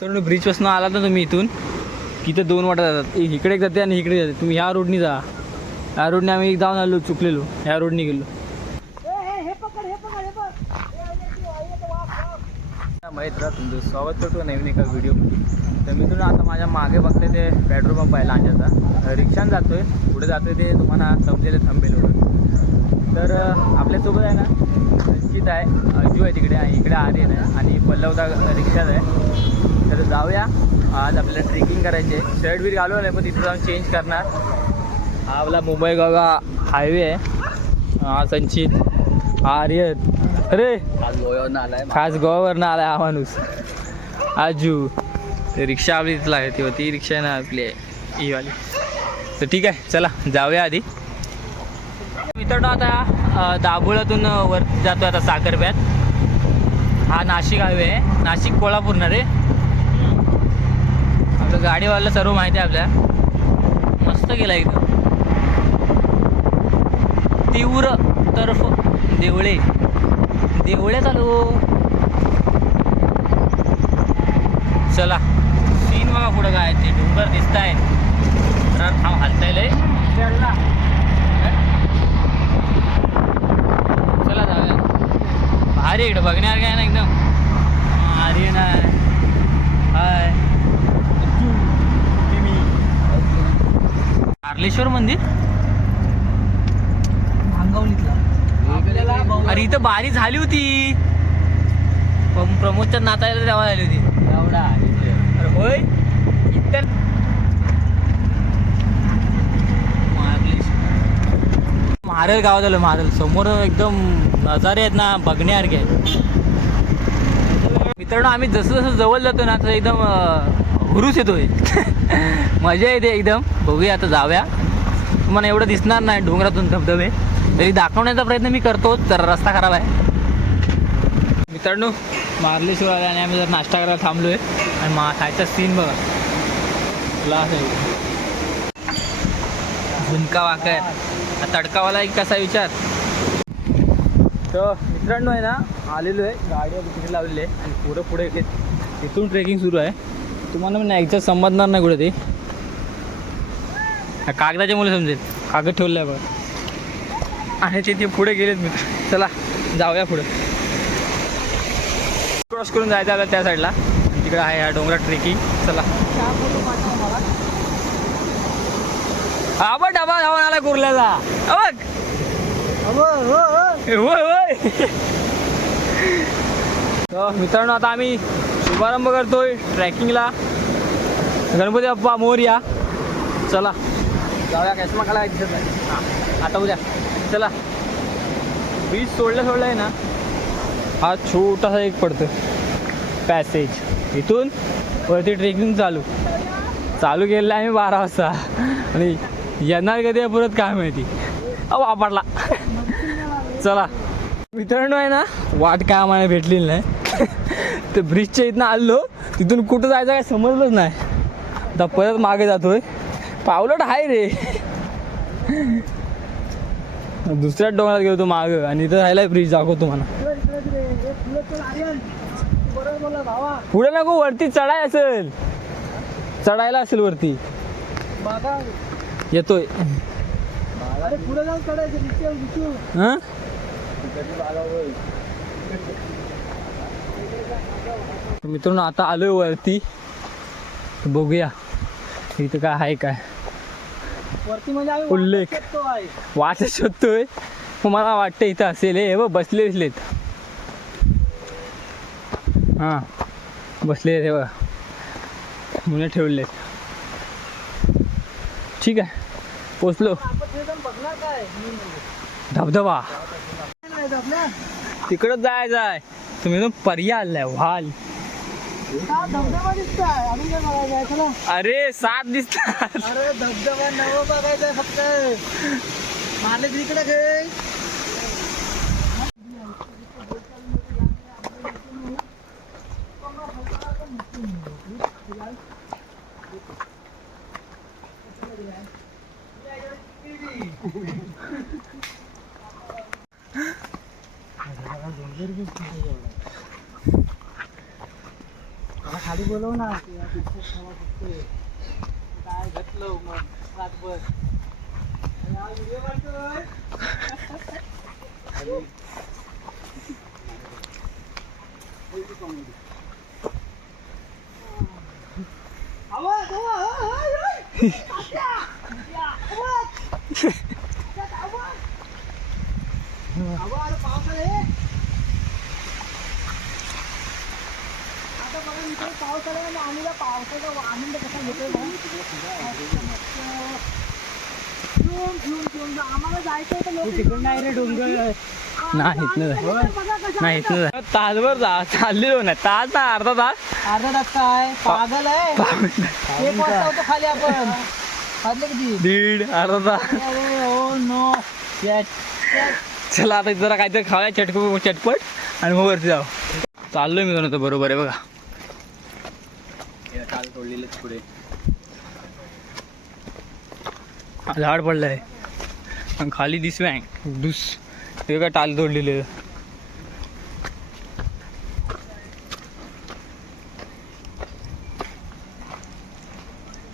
तर ब्रिजपासून आला ना तुम्ही इथून की तर दोन वाटा जातात, एक इकडे जाते आणि इकडे जाते. तुम्ही ह्या रोडनी जा. ह्या रोडने आम्ही जाऊन आलो, चुकलेलो. ह्या रोडने गेलो. माहीत राहा तुमचं स्वागत करतो नवीन एका व्हिडिओमध्ये. तर मी तुला आता माझ्या मागे बघते ते पेट्रोल पंप आहे लांजाचा. रिक्षाने जातोय, पुढे जातोय ते तुम्हाला समजेल थांबेलवर. तर आपल्यासोबत आहे ना संचित आहे, अजू आहे तिकडे, आणि इकडे आर्यन आहे आणि पल्लवदा रिक्षाच आहे. तर जाऊया. आज आपल्याला ट्रेकिंग करायची आहे. शर्ट बीट घालून आहे पण तिथे जाऊन चेंज करणार. हा आपला मुंबई गोवा हायवे आहे. हा संचित, हा आर्यन. अरे आज गोव्यावरनं आलाय. खास गोव्यावरनं आलाय हा माणूस आजू. ते रिक्षा आपली तिथला आहे, ती रिक्षा आहे ना आपली आहे ही वाली. तर ठीक आहे, चला जाऊया आधी. मित्रांनो आता दाभोळातून वर जातो आता साखरप्यात. हा नाशिक हायवे आहे, नाशिक कोल्हापूर ना रे. आपलं गाडीवाल्याला सर्व माहिती आहे आपल्या. मस्त गेला एकदम. तीव्र तर्फ देवळे देवळे चालू. चला सीन बघा पुढं काय ते डोंगर दिसत आहेत. थांब हलता येईल. चला जाऊया. भारी इकडं बघण्यासारखं आहे ना एकदम. आर्यन आहे, हाय मार्लेश्वर मंदिर अरे इथं बारी झाली होती. प्रमोदच्या नाताला तेव्हा झाली होती. एवढा अरे होय. इथं मारल गावात आलं. मारल समोर एकदम नजारे आहेत ना बघण्यासारखे आहेत. मित्रांनो आम्ही जसं जसं जवळ जातो ना तसं एकदम हुरूस येतोय. मजा येते एकदम. बघूया आता जाऊया. तुम्हाला एवढं दिसणार नाही डोंगरातून धबधबे, तरी दाखवण्याचा प्रयत्न मी करतो. तर रस्ता खराब आहे. मित्रांनो मार्लेश्वर आले आणि आम्ही जर नाश्ता करायला थांबलो आहे. आणि खायचा सीन बघा. क्लास आहे. झुणका वाकर तडकावाला एक कसा विचार. तर मित्रांनो आहे ना आलेलो आहे. गाडी तिकडे लावलेली आहे आणि पुढे इथून ट्रेकिंग सुरू आहे. तुम्हाला मी एकदा समजणार नाही कुठे ते. कागदाच्या मुलं समजेल. कागद ठेवलं आहे बघा आणि ते पुढे गेलेत मित्र. चला जाऊया पुढे. क्रॉस करून जायचं आता त्या साईडला. तिकडे आहे हा डोंगरात ट्रेकिंग. चला हा बघ डबा धावून आला कुर्ल्याचा. मित्रांनो आता आम्ही शुभारंभ करतोय ट्रॅकिंगला. गणपती बाप्पा मोरया. चला जाऊया. कॅसमा काला दिसत नाही. हां आता उद्या चला. ब्रिज सोडलं आहे ना, हा छोटासा एक पडतो पॅसेज. इथून वरती ट्रेकिंग चालू केलेलं आहे आम्ही 12 वाजता. आणि येणार कधी परत काय माहिती. वापरला. चला मित्रांनो आहे ना वाट काय आम्हाला भेटलेली नाही. ते ब्रिजच्या इथनं आलो, तिथून कुठं जायचं काय समजलंच नाही. आता परत मागे जातोय. पावलट आहे रे. दुसऱ्याच डोंगरात गेलो तो मागं आणि इथं राहिलाय ब्रिज. दाखवतो तुम्हाला. पुढे नको, वरती चढायला असेल वरती. येतोय. हां मित्रांनो आता आलोय वरती. बघूया इथं काय आहे काय. वरती म्हणजे उल्लेख वाच शोधतोय. मला वाटतं इथं असेल. हे बघ बसलेत. हां बसले रे बघा. मुलं ठेवलेत. ठीक आहे पोचलो. धबधबा तिकडच जायचं आहे. तुम्ही तो पर्याय आलाय व्हाल. अरे 7 दिसतात. अरे धबधबा नवं बघायचं फक्त. मारले तिकडे घे. खाली बोलव ना काय घटलं मग रातभर व्हिडिओ काढतोय पावसाळ्याला आम्हाला पावसाचा आनंद कसा घेतोय आम्हाला जायचं होतं नाही रे डोंगर नाही इथनं तासभर चाललेलो नाही तास ना अर्धा तास अर्धा तास काय पागल आहे 1 वाजता होतो खाली आपण वाजले किती दीड अर्धा तास अरे ओ नो चला आता जरा काहीतरी खाऊया चटपट आणि मग वरती जाऊ चाललोय मी जाणं बरोबर आहे बघा काल तोडलेलंच पुढे झाड पडलंय आणि खाली दिसवाय दुस ते काय टाल तोडलेले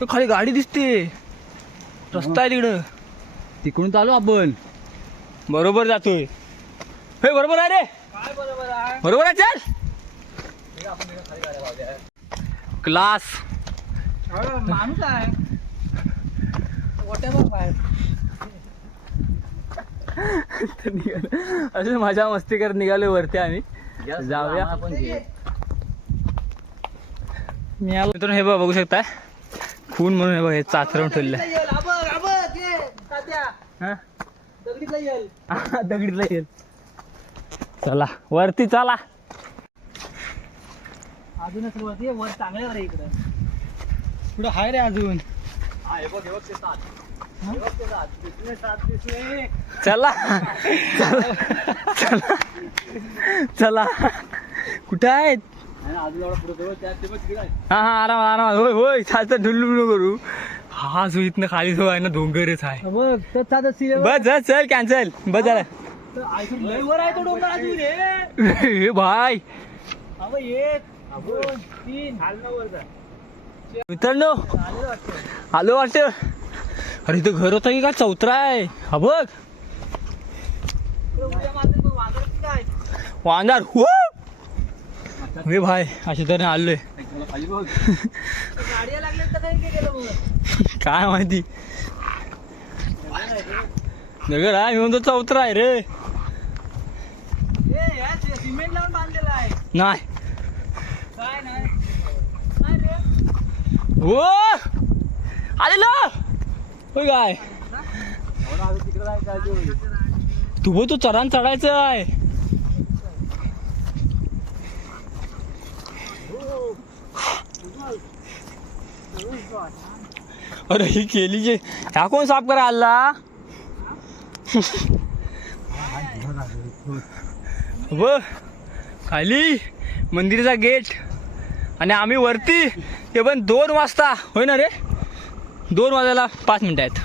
तो खाली गाडी दिसते रस्ता आहे तिकडं तिकडून चालू आपण बरोबर जातोय हे बरोबर आहे रे काय बरोबर आहे बरोबर आहे चल क्लास माणूस आहे वॉटेवर बाहेर असे मजा मस्ती करत निघालो वरती आम्ही जाऊया मी आलो मित्रांनो हे बघू शकताय खून म्हणून हे बघ हे चाचरवून ठेवलेलं आहे हा दगडीतला येईल चला वरती चला अजूनच वरती वर चांगलं रे इकडं पुढं हाय रे अजून चला चला चला चला कुठे आहेत हा हा आराम आराम होय होय चालतं ढुल्लू करू हा जो इथनं खाली जो आहे ना डोंगरच आहे बघ तर साधं सिलेबस बस जा चल कॅन्सल बस झालं लय वर आहे तो डोंगर अजून रे हे भाई अबे 1 2 3 वर जा मित्रांनो आलो वाटतं अरे इथं घर होतं की काय चौतरा आहे हा बघ वांदार हो हे भाई अशा तऱ्हेने आलोय गाड्या लागल्या तर काही गेलं मग काय माहिती नगर आहे म्हणतो चौतरा आहे रे सिमेंट लावून बांधलेला आहे नाही काय नाही रे हो आलेलो होय काय तू तो चढान चढायचं आहे अरे ही केली जे ह्या कोण साफ करा आला व खाली मंदिराचा गेट आणि आम्ही वरती ते पण 2 वाजता होय ना रे 2 वाजायला 5 मिनिटं आहेत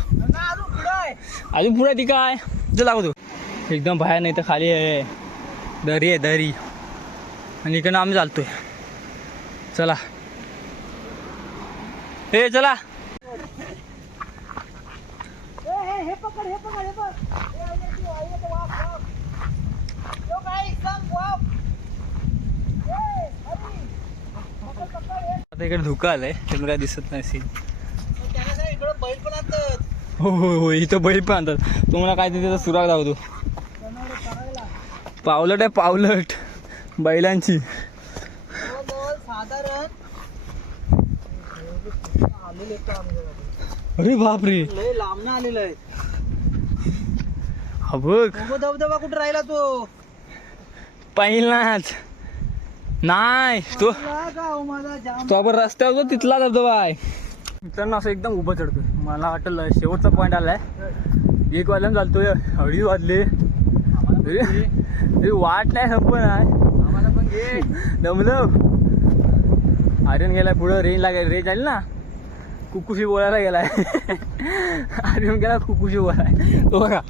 अजून पुढे ती काय जर लागतो एकदम बाहेर नाही तर खाली आहे दरी आहे दरी आणि इकडनं आम्ही चालतोय चला हे चला हे पकड हे पकड हे बघ आता इकडे धुका आलाय तुम्हाला काय दिसत नाही सीन इकडं बैल पण आणतात हो हो हो इथं बैल पण आणतात तुम्हाला काय तिथे सुराग दावतो पावलट आहे पावलट बैलांची साधारण अरे बापरे लय लांबनं आलेलं आहे हा बघ धबधबा कुठं राहिला तो पहिलाच नाही तो तो आपण रस्त्यावर जो तिथला धबधबा आहे मित्रांनो असं एकदम उभं चढतोय मला वाटलं शेवटचा पॉईंट आलाय 1 वाजल्यानं चालतोय 2:30 वाजले तरी वाट नाही संपण आहे आम्हाला पण घे दमलं आर्यन गेलाय पुढं रेंज लागेल रेंज आली ना कुकुशी बोलायला गेलाय आर्यन गेला कुकुशी बोलाय तो बघा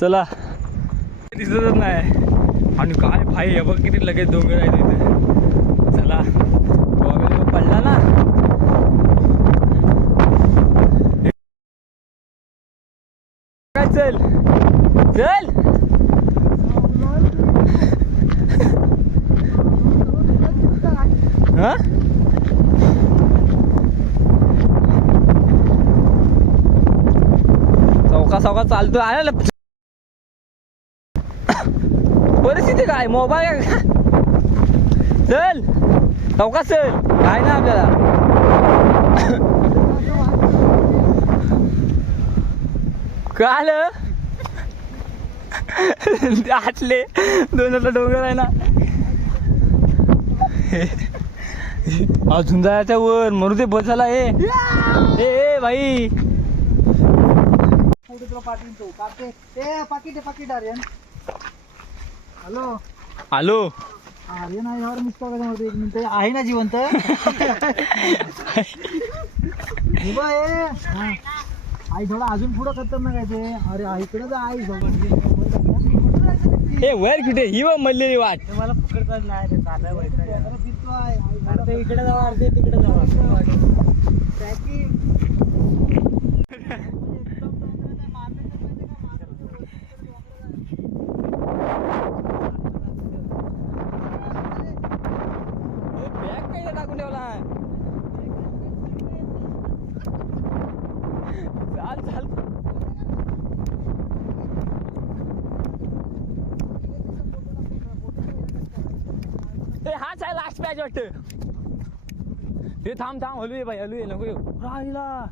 चला दिसतच नाही आणि काय भाई हे बघ किती लगेच डोंगर आहे तिथे चला सावकाश चल चल. हा सावकाश चालतो. आला परिस्थिती काय मोबाईल चल सावकाश चल काय ना आपल्याला. काल आटले दोनला डोंगर आहे ना. अजून जायच्या वर मरू ते बसायला. ए भाई पाकिट आर्यन. हॅलो आलो. आर्यन आहे यावर मिस्टर एक मिनिट आहे ना जिवंत. आई थोडा अजून पुढं खतरनाक आहे ते. अरे इकडे जा आई. हे वर कुठे ही व मल्लेली वाट. मला पकडतात नाही ते चालय अर्धे इकडे जाऊ अर्धे तिकडे जाऊ. बॅग काय टाकून ठेवला. चाल चाल हाच आहे लास्ट पॅच वाटत. हे थांब हलू भाई हलू नको येऊ. राहिला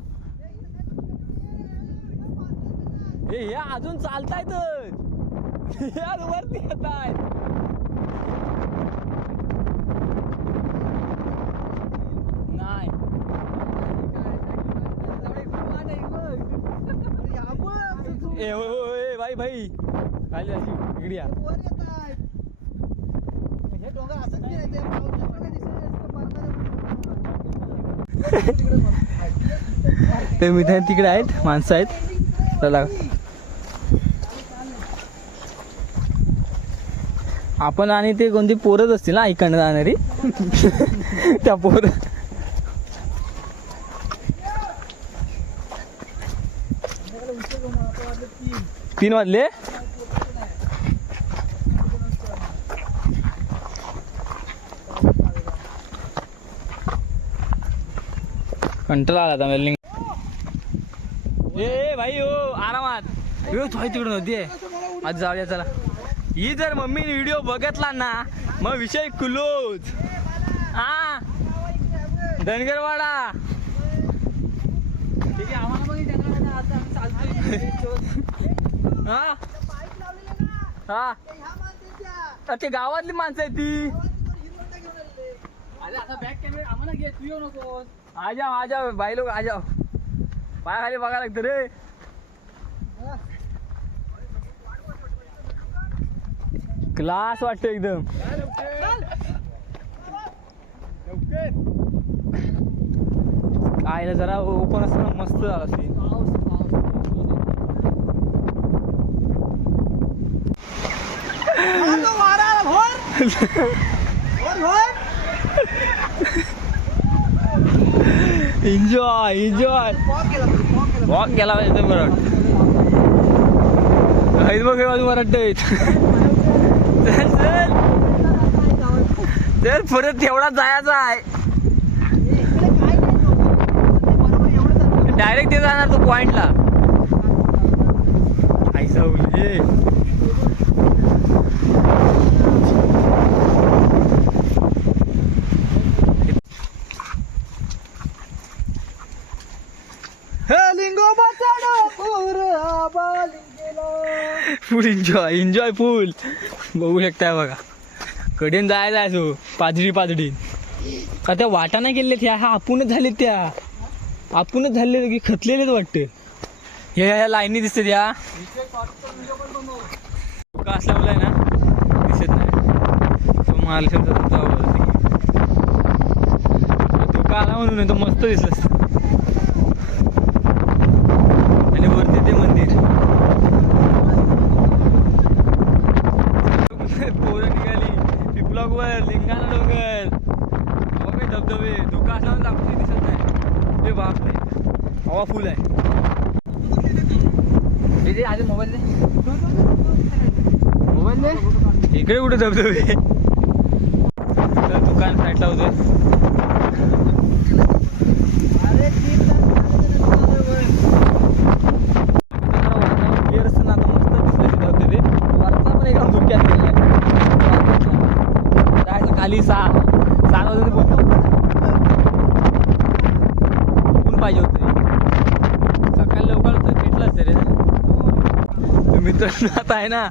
हे अजून चालतायत वरती येत आहे. नाही भाई खाली अशी इकडे या. ते मित्र तिकडे आहेत माणसं आहेत. चला आपण आणि ते कोणती पोरच असतील ना इकडनं जाणारी. त्या पोर 3 वाजले. कंटाळा आला आता मला. ए भाई हो आरामात तिकडून होती. आज जाऊया चला. ही जर मम्मीने व्हिडिओ बघितला ना मग विषय क्लोज. हा धनगरवाडा ठीक आहे. आम्हाला बघितलं आता आम्ही चालतोय. हा ते गावातली माणसं आहे ती. अरे आता बॅक कॅमेरा आम्हाला घे. तू येऊ नको. आ जाओ भाई लोग आ जाओ. पाया खाली बघायला लागतं रे. क्लास वाटतं एकदम. आयला जरा ओपन असताना मस्त झाला सीन. एन्जॉय वॉक केला पाहिजे बरं. बघ बाजू मराठीत. चल परत एवढा जायचा आहे. डायरेक्ट ते जाणार तू पॉइंटला. ऐसा बोलले फुल एन्जॉय फुल. बघू शकताय बघा कडेन जायचं आहे सो पाजडी. का त्या वाटा नाही गेले त्या. हा आपणच झाले त्या. आपणच झाले की खतलेलेच वाटतं. ह्या लाईनी दिसते त्या. धोका असल्यामुळे आहे ना दिसत नाही. तो महालक्ष्मीचा धोका आला म्हणून तो मस्त दिसलं असतं. आणि वरती ते मंदिर. पोरं निघाली पिपलॉकवर. लिंगाणा डोंगर बघा धबधबे. धोका असल्यामुळे दाखवते दिसत नाही. ते बाप नाही. हवा फुल आहे. दे आधी मोबाईल दे. मोबाईल दे. इकडे कुठे धबधबे. दुकान साईडला होते. अरे 3 तास क्लिअर असतं ना आता मस्त दिसले धबधबे. वरचा पण एकदम धुक्यात गेले. जायचं खाली 6 वाजता बोलतो ऊन पाहिजे होतं. सकाळी लवकर भेटलं असते रे. मित्रांनो आता आहे ना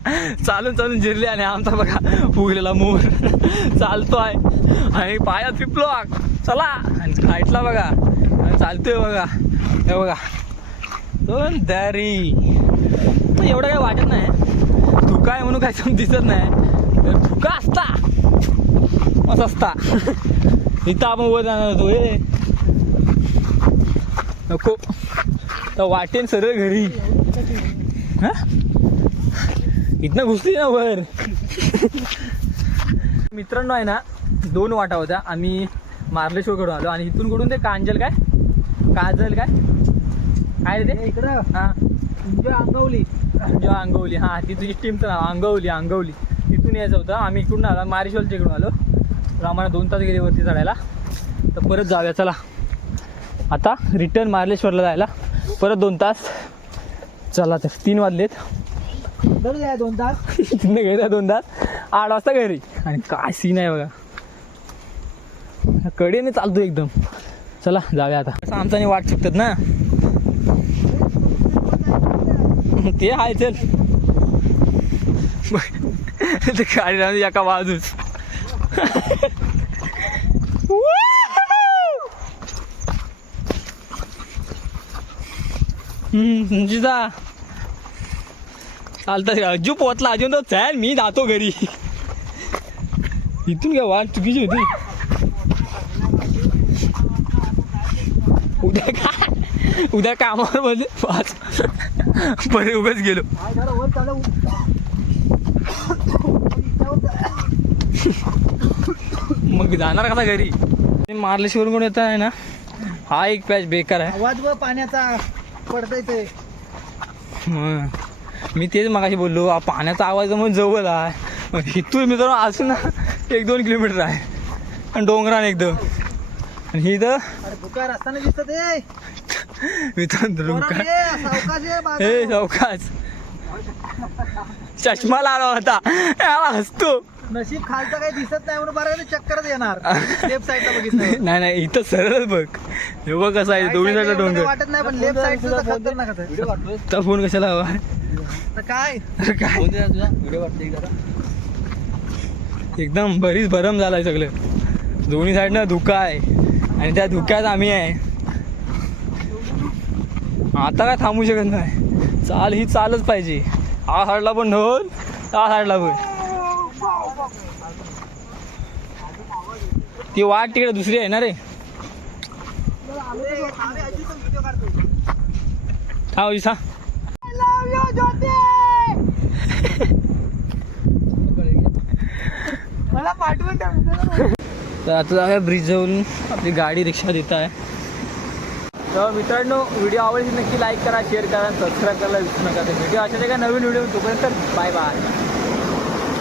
चालून चालून जिरले आणि आमचा बघा फुगलेला मोर चालतो आहे आणि पायात पिपलो चला आणि साईडला बघा आणि चालतोय बघा. हे बघा दोन दरी एवढं काही वाटत नाही. धुका आहे म्हणून काही दिसत नाही. तर धुका असता मस्त असता इथं आपण वर जाणार होतो. हे नको तर वाटेन सरळ घरी. हा इथनं घुसली ना वर. मित्रांनो आहे ना 2 वाटा होत्या. आम्ही मार्लेश्वरकडून आलो आणि इथून कडून ते काजल काय रे ते इकडं हां अंगवली अंगवली. हां ती तुझी टीमचं नाव अंगवली. तिथून यायचं होतं. आम्ही इकडून आलो मारेश्वरच्या इकडून आलो. तर आम्हाला 2 तास गेले वरती चढायला. तर परत जाऊया चला. आता रिटर्न मार्लेश्वरला जायला परत 2 तास. चला तर 3 वाजलेत. बरं आहे 2 तास. तिथनं घ्यायचा 2 तास 8 वाजता घरी. आणि काय सीन आहे बघा. कडेने चालतो एकदम. चला जाऊया आता. असं आमचा वाट चुकतात ना ते आहे. चल ते गाडी राहून एका बाजूच. संचिता चालतं अजून पोचला अजून तो चल मी जातो घरी. इथून काय वाट चुकीची होती. उद्या कामावर बोलले 5 बरे उगाच गेलो. मग जाणार कसा घरी. मार्लेश्वरून येत आहे ना हा एक पॅच बेकार आहे. आवाज व पाण्याचा पडतंय ते. मी तेच मगाशी बोललो पाण्याचा आवाज म्हणून जवळ आहे. इथून मी तर असून ना 1-2 किलोमीटर आहे आणि डोंगरान एकदम. आणि ही तर धुका रस्त्याने दिसत आहे. मी तर हे चौकाच चष्मा लावला होता हसतो. नशीब खालचं काही दिसत नाही म्हणून बरं चक्करच येणार. लेफ्ट साईडला बघितलं नाही इथं सरळच बघ. हे बघ कसं आहे दोन्ही साईडला डोंगर. वाटत नाही पण लेफ्ट साईडचं खतरनाक आहे. तर फोन कशाला हवा काय एकदम भरीच भरम झालाय सगळं. दोन्ही साईडनं धुका आहे आणि त्या धुक्यात आम्ही आहे. आता काय थांबू शकत नाही. चाल ही चालच पाहिजे. हा साईडला पण ढोल त्या साईडला पण. ती वाट तिकडे दुसरी आहे ना रे. थांब इसा मला पाठवून तर आता जाऊया ब्रिज जाऊन आपली गाडी रिक्षा देत आहे. तर मित्रांनो व्हिडिओ आवडली नक्की लाईक करा शेअर करा सबस्क्राईब करायला विसरू नका. तर व्हिडिओ अशाच एका नवीन व्हिडिओ तोपर्यंत बाय बाय.